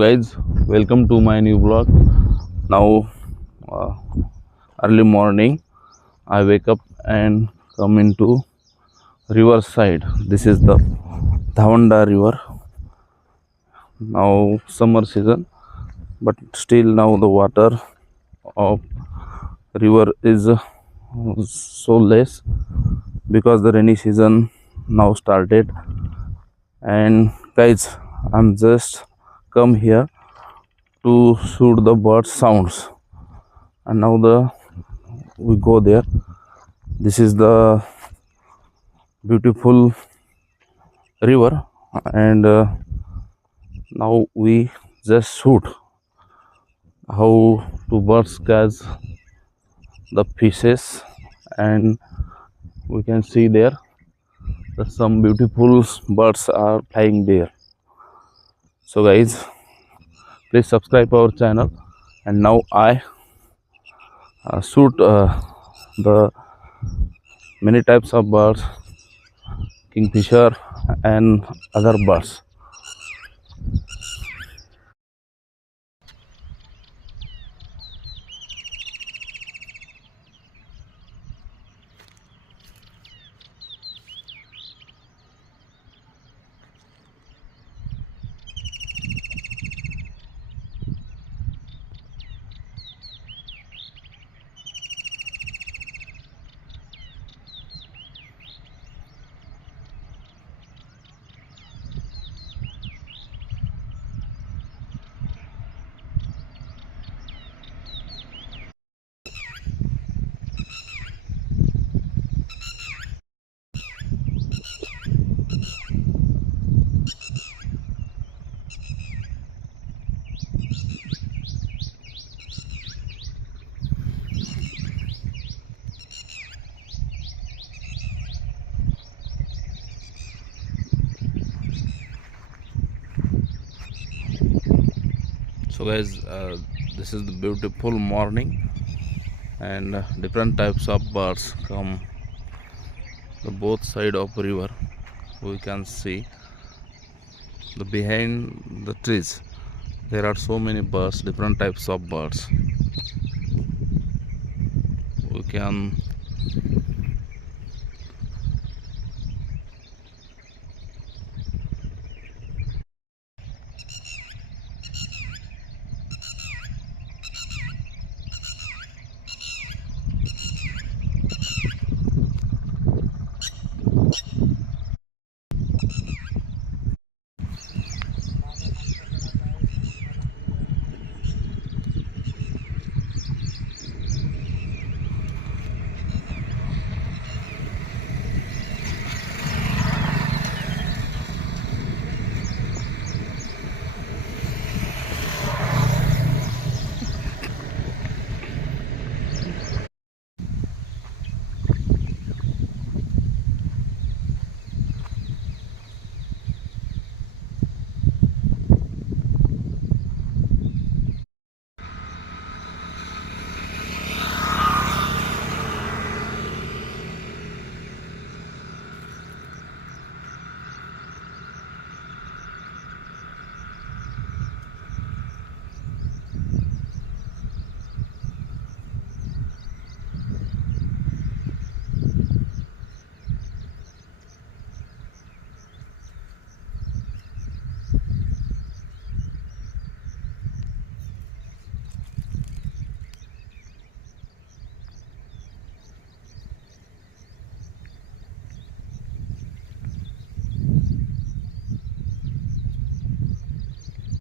Guys, welcome to my new vlog. Now uh, early morning I wake up and come into Riverside. This is the Dhavanda river. Now summer season, but still now the water of river is so less because the rainy season now started. And guys, I'm just come here to shoot the bird sounds, and now we go there. This is the beautiful river, and now we just shoot how two birds catch the fishes, and we can see there that some beautiful birds are flying there. So guys, please subscribe our channel. And now I shoot the many types of birds, kingfisher and other birds. So guys, this is the beautiful morning, and different types of birds come the both side of river. We can see the behind the trees there are so many birds, different types of birds. We can